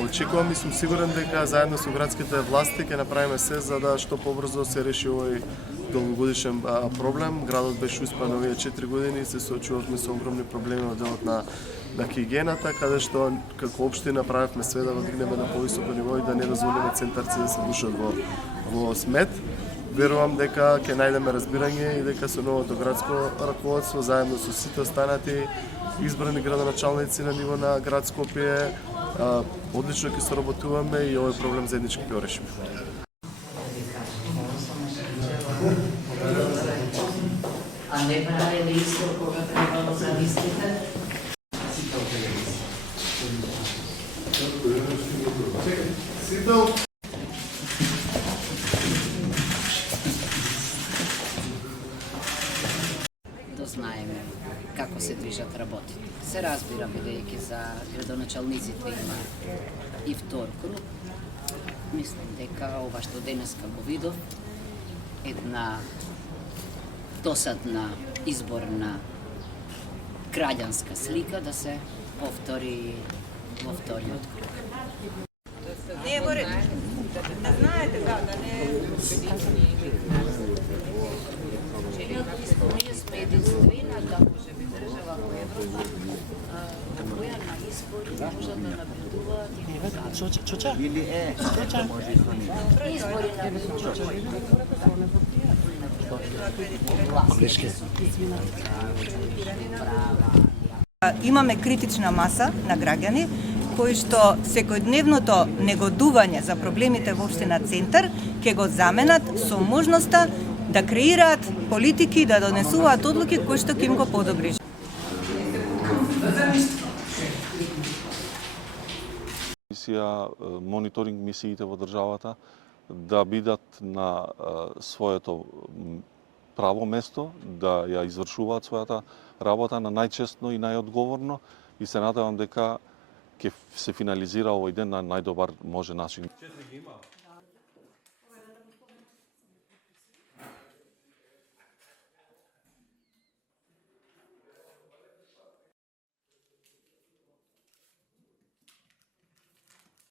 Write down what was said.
Очекувам и сум сигурен дека заедно со градските власти ќе направиме се за да што побрзо се реши овој долгогодишен проблем. Градот беше успеан овие 4 години и се соочувавме со огромни проблеми во делот на хигиената, каде што како општина правевме све да го дигнеме на повисоко ниво и да не дозволиме центарци да се душат во смет. Верувам дека ќе најдеме разбирање и дека со новото градско раководство заедно со сите останати избрани градоначалници на ниво на град Скопје одлично ќе соработуваме и овој проблем заеднички ќе го решиме. А не правиле исто кога требало за листите? Знаеме како се движат работите. Се разбира, бидејќи за градоначалниците има и втор круг. Мислам дека ова што денеска го видов, една досадна изборна граѓанска слика да се повтори во вториот круг. Не е во ред. Да знаете, да не Ние сме единствената држава во Европа која на избори може да набедува Чоча? Или избори Имаме критична маса на граѓани кои што секојдневното негодување за проблемите во општина Центар ќе го заменат со можноста да креираат политики, да донесуваат одлуки кои што ќе им го подобри. Мониторинг мисиите во државата да бидат на своето право место, да ја извршуваат својата работа на најчестно и најодговорно и се надевам дека ќе се финализира овој ден на најдобар може начин.